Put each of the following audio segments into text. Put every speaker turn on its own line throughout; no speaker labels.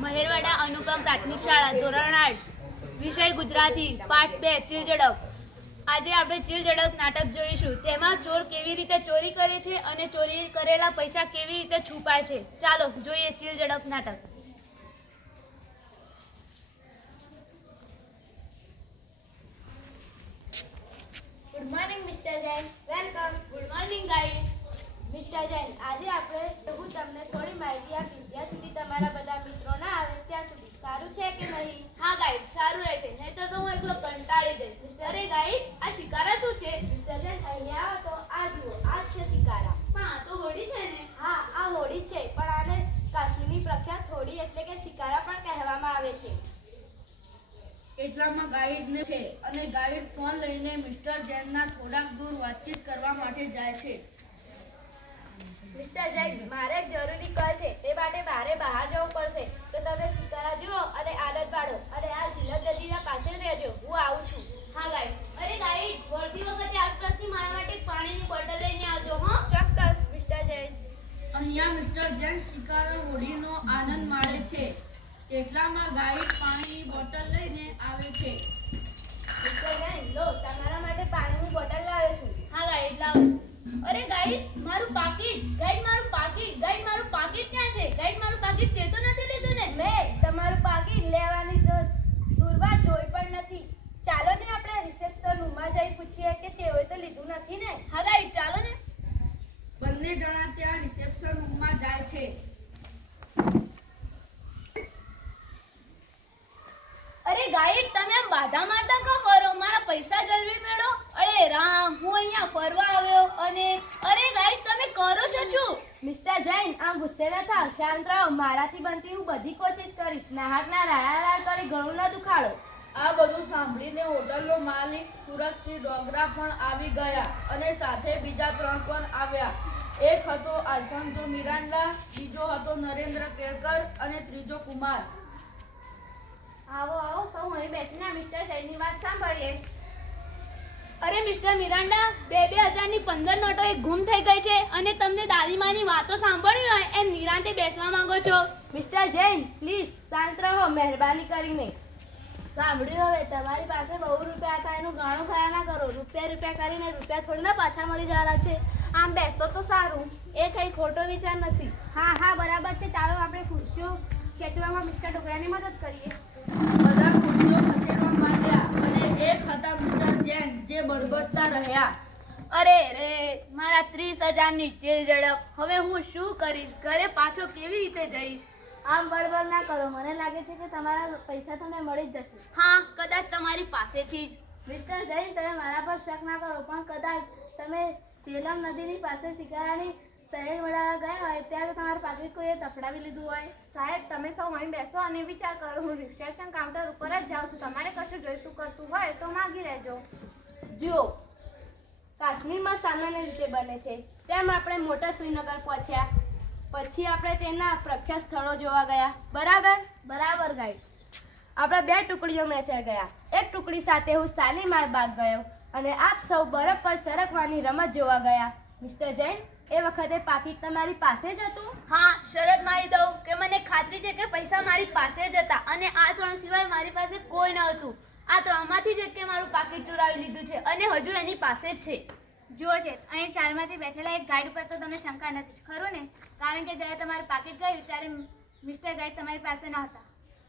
મહેરવાડા અનુપમ પ્રાથમિક શાળા, ધોરણ આઠ, વિષય ગુજરાતી, પાઠ બે ચીલ ઝડપ આજે આપણે ચીલ ઝડપ નાટક જોઈશું. તેમાં ચોર કેવી રીતે ચોરી કરે છે અને ચોરી કરેલા પૈસા કેવી રીતે છુપાય છે? ચાલો, જોઈએ ચીલ ઝડપ નાટક
good morning mister Jain welcome
good morning guide
mister Jain આજે આપણે હું તમને થોડી માહિતી આપીશ જ્યાં સુધી તમારા બધા મિત્રો ના આવે ત્યાં સુધી સારું છે કે નહીં
હા ગાઈડ સારું રહેશે નહીં તો હું એકલો કંટાળી જઈશ અરે ગાઈડ આ શિકારા શું છે
મિસ્ટર જૈન અહીંયા આવો તો આ જુઓ આ જ છે સિકારા
પણ આ તો હોડી છે ને
હા આ હોડી જ છે પણ આને કાશ્મીરની પ્રખ્યાત હોડી એટલે કે શિકારા પણ કહેવામાં આવે છે
એટલામાં ગાઈડને છે અને ગાઈડ ફોન લઈને મિસ્ટર જૈનના થોડાક દૂર વાતચીત કરવા માટે જાય છે.
મિસ્ટર જૈન મારે એક જરૂરી કોલ છે. તે માટે મારે બહાર જવું પડશે. તો તમે સિતારા જુઓ અને આનંદ પાડો અને આ ઝીલક નદીના પાસે રહેજો. હું આવું છું.
હા ગાઈડ. અરે ગાઈડ વળતી વખતે આસપાસથી મારા માટે પાણીની બોટલ લઈને આવજો હો.
ચોક્કસ મિસ્ટર જૈન.
અહીંયા મિસ્ટર જૈન શિકારો હોડીનો આનંદ માણે છે. એટલામાં ગાઈડ પાણીની બોટલ લઈને આવે છે.
લો તમારા માટે પાણીની બોટલ લાવ્યો છું.
હા ગાઈડ લાવો. અરે ગાઈડ મારું પાકીટ ગાઈડ મારું પાકીટ ગાઈડ મારું પાકીટ ક્યાં છે? ગાઈડ મારું પાકીટ તે તો નથી લીધું ને?
મેં તમારું પાકીટ લેવાની તો દુર્વા જોઈ પણ નથી. ચાલો ને આપણે રિસેપ્શન રૂમમાં જઈ પૂછીએ કે તેઓએ તો લીધું નથી ને?
હા ગાઈડ ચાલો ને.
બંને જણા ત્યાં રિસેપ્શન રૂમમાં જાય છે
અરે તમે આમ બાધા મારતા કા કરો મારા પૈસા જલ્દી મેળો. અરે રામ હું અહીંયા ફરવા આવ્યો અને અરે ગાઈડ તમે કરો છો શું?
મિસ્ટર જૈન આમ ગુસ્સે ન થાવ. શાંત રહો મારાથી બનતી હું બધી કોશિશ કરીશ. નાહકના રાડા કરી ઘણું ન દુખાડો.
આ બધું સાંભળીને હોટલનો માલિક સુરતસિંહ ડોગરા પણ આવી ગયા અને સાથે બીજા ત્રણ પણ આવ્યા. એક હતો આલ્ફોન્સો મિરાન્ડા બીજો હતો નરેન્દ્ર કેળકર અને ત્રીજો કુમાર.
આવો આવો સૌ અહીં બેસીને મિસ્ટર સૈની વાત સાંભળીએ.
અરે મિસ્ટર મિરાન્ડા બે બે હજારની પંદર નોટો એક ગુમ થઈ ગઈ છે અને તમને દાદીમાની વાતો સાંભળવી હોય એમ નિરાંતે બેસવા માંગો છો.
મિસ્ટર જૈન પ્લીઝ શાંત રહો મહેરબાની કરીને. સાંભળ્યું હવે તમારી પાસે બહુ રૂપિયા હતા એનું ઘણું ખયા ના કરો. રૂપિયા રૂપિયા કરીને રૂપિયા થોડી ના પાછા મળી જવાના છે. આમ બેસો તો સારું એ કઈ ખોટો વિચાર નથી. હા હા બરાબર છે. ચાલો આપણે ખુરશીઓ ખેંચવામાં મિસ્ટર ડોકરાની મદદ કરીએ.
બધા ખુરશીઓ ખસેડવા માંડ્યા અને એક હતા મિસ્ટર જૈન જે બળબડતા રહ્યા.
અરે રે મારા ત્રીસ હજારની જેલ ઝડપ. હવે હું શું કરીશ? ઘરે પાછો કેવી રીતે જઈશ?
આમ બળબડ ના કરો. મને લાગે છે કે તમારા પૈસા તમને મળી જ જશે.
હા કદાચ તમારી પાસેથી જ.
મિસ્ટર જૈન તમે મારા પર શક ના કરો પણ કદાચ તમે જેલમ નદીની પાસે શિકારાની મળવા ગયા હોય ત્યારે તમારા પાકીટ કોઈએ તફડાવી લીધું હોય? સાહેબ તમે સૌ અહીં બેસો અને વિચાર કરો હું રિસેપ્શન કાઉન્ટર ઉપર જ જાઉં છું. તમારે કશું જોઈતું કરતું હોય તો માગી લેજો. જુઓ કાશ્મીરમાં સામાન્ય રીતે બને છે. તેમ આપણે મોટા શ્રીનગર પહોંચ્યા. પછી આપણે તેના પ્રખ્યાત સ્થળો જોવા ગયા. બરાબર? બરાબર ગાઈડ. આપણે બે ટુકડીઓ મેચાઈ ગયા. એક ટુકડી સાથે હું શાલીમાર બાગ ગયો અને આપ સૌ બરફ પર સરકવાની રમત જોવા ગયા. મિસ્ટર જૈન એ વખતે પાકીટ તમારી પાસે જ હતું?
હા શરત મારી દઉં કે મને ખાતરી છે કે પૈસા મારી પાસે જ હતા અને આ ત્રણ સિવાય મારી પાસે કોઈ ન હતું આ ત્રણમાંથી જ કે મારું પાકીટ ચોરાવી લીધું છે અને હજુ એની પાસે જ છે.
જુઓ છે અહીં ચારમાંથી બેઠેલા એક ગાઈડ ઉપર તો તમે શંકા નથી ખરું ને? કારણ કે જ્યારે તમારું પાકીટ ગયું ત્યારે મિસ્ટર ગાઈડ તમારી પાસે ન હતા.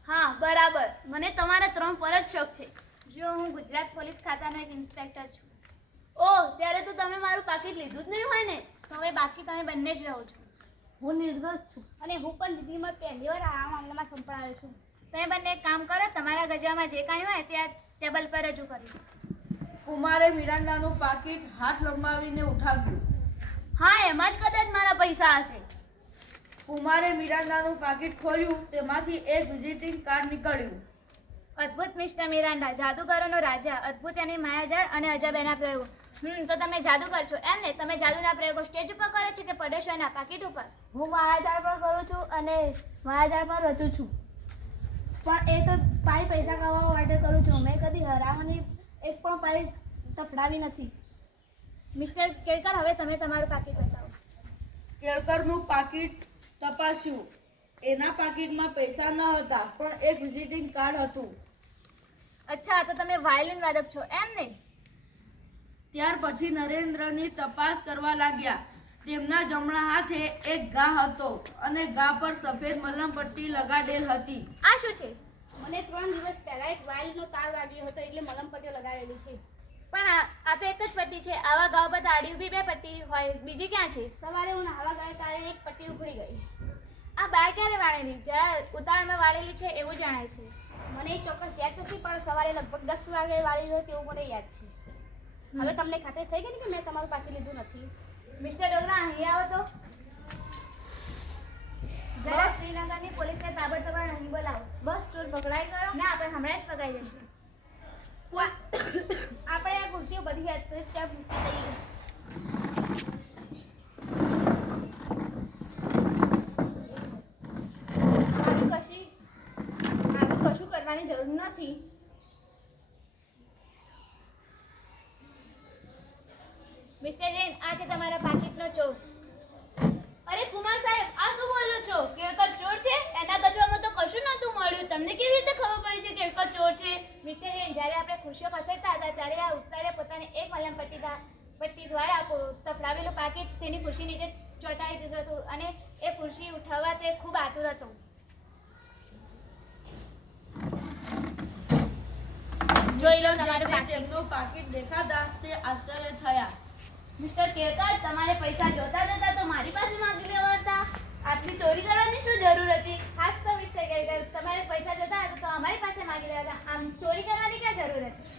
હા બરાબર. મને તમારા ત્રણ પર જ શોખ છે.
જો હું ગુજરાત પોલીસ ખાતાનો એક ઇન્સ્પેક્ટર છું.
ઓહ ત્યારે તો તમે મારું પાકીટ લીધું જ નહીં હોય ને.
તો હવે બાકી તમે બંને જ રહો છો. હું નિર્દોષ છું. અને હું પણ જિંદગીમાં પહેલી વાર આ મામલામાં સંપળાયો છું. તમે બંને એક કામ કરો તમારા ગજામાં જે કાંઈ હોય તે ટેબલ પર રજૂ કર્યું
કુમારે મિરાન્ડાનું પાકીટ હાથ લંબાવીને ઉઠાવ્યું.
હા એમાં જ કદાચ મારા પૈસા હશે.
કુમારે મિરાન્ડાનું પાકીટ ખોલ્યું તેમાંથી એક વિઝિટિંગ કાર્ડ નીકળ્યું.
અદ્ભુત મિસ્ટર મિરાન્ડા જાદુગરોનો રાજા અદ્ભુત એની માયાજાળ અને અજબ એના પ્રયોગો. હમ તો તમે જાદુગર છો. એમ ને તમે જાદુના પ્રયોગો સ્ટેજ ઉપર કરો છો કે પડોશીઓના પાકીટ ઉપર? હું માયાજાળ પણ કરું છું અને માયાજાળ પણ રચું છું. પણ એ તો પાણી પૈસા કમાવા માટે કરું છું. મેં કદી હરાવાની એક પણ પાઈ તફડાવી નથી.
મિસ્ટર કેળકર હવે તમે તમારું પાકીટ બતાવો.
કેળકરનું પાકીટ તપાસ્યું. એના પાકીટમાં પૈસા ન હતા પણ એક વિઝિટિંગ કાર્ડ હતું.
અચ્છા તો તમે વાયોલિન વાદક છો. એમ ને?
ત્યાર પછી નરેન્દ્રની તપાસ કરવા લાગ્યા. તેમના જમણા હાથે એક ઘા હતો અને ઘા પર સફેદ મલમ પટ્ટી લગાડેલ હતી.
આ શું છે?
મને ત્રણ દિવસ પહેલા એક વાઇલનો તાર વાગ્યો હતો એટલે મલમ પટ્ટી લગાવેલી છે.
પણ આ આ તો એક જ પટ્ટી છે. આવા ગાવ પર દાડી ઊભી બે પટ્ટી હોય. બીજી ક્યાં છે?
સવારે હું નાહવા ગયો ત્યારે એક પટ્ટી ઉખડી ગઈ.
આ બાર ક્યારે વાળેલી? જરા ઉતાવળમાં વાળેલી છે એવું જણાય છે.
મને ચોક્કસ યાદ નથી પણ સવારે લગભગ દસ વાગે વાળી હોય તેવું મને યાદ છે. હવે તમને ખાતરી થઈ ગઈ ને કે મેં તમારું પાકી લીધું નથી?
મિસ્ટર ડોગરા અહીં આવો તો. જરા શ્રીનગરની પોલીસને તાબડતોબ અહીં બોલાવો. બસ ચોર પકડાઈ ગયો. ના આપણે હમણાં જ પકડાઈ જશું.
આપણે આ ખુરશીઓ બધી ત્યાં મૂકી દઈએ
આવી કશી આવી કશું કરવાની જરૂર નથી મિસ્ટર જૈન આ છે તમારા પાકીટનો ચોર.
અરે કુમાર સાહેબ આ શું બોલો છો? કેળકર ચોર છે? એના ગજવામાં તો કશું નહોતું મળ્યું. તમને કેવી રીતે ખબર પડી છે કેળકર ચોર છે?
મિસ્ટર જૈન જ્યારે આપણે ખુરશીઓ ખસેડતા હતા ત્યારે આ ઉસ્તારે પોતાને એક મલમ પટ્ટી પટ્ટી દ્વારા તફડાવેલું પાકીટ તેની ખુરશી નીચે ચોંટાડી દીધું હતું અને એ ખુરશી ઉઠાવવા તે ખૂબ આતુર હતો. જોઈ લો તમારું પાકીટ.
તેમનું પાકીટ દેખાતા તે આશ્ચર્ય થયા.
મિસ્ટર કેતર તમારે પૈસા જોતા જતા તો મારી પાસે માંગી લેવા હતા આટલી ચોરી કરવાની શું જરૂર હતી?
ખાસ તો મિસ્ટર કેતર તમારે પૈસા જોતા હતા તો અમારી પાસે માંગી લેવા હતા આમ ચોરી કરવાની ક્યાં જરૂર હતી?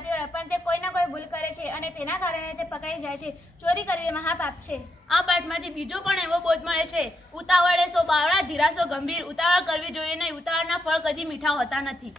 કેટલો પણ તે કોઈ ના કોઈ ભૂલ કરે છે અને તેના કારણે તે પકડાઈ જાય છે. ચોરી કરવી મહાપાપ છે.
આ પાઠમાંથી બીજો પણ એવો બોધ મળે છે. ઉતાવળે સો, બાવળા ધીરાસો ગંભીર. ઉતાવળ કરવી જોઈએ નહીં. ઉતાવળના ફળ કદી મીઠા હોતા નથી.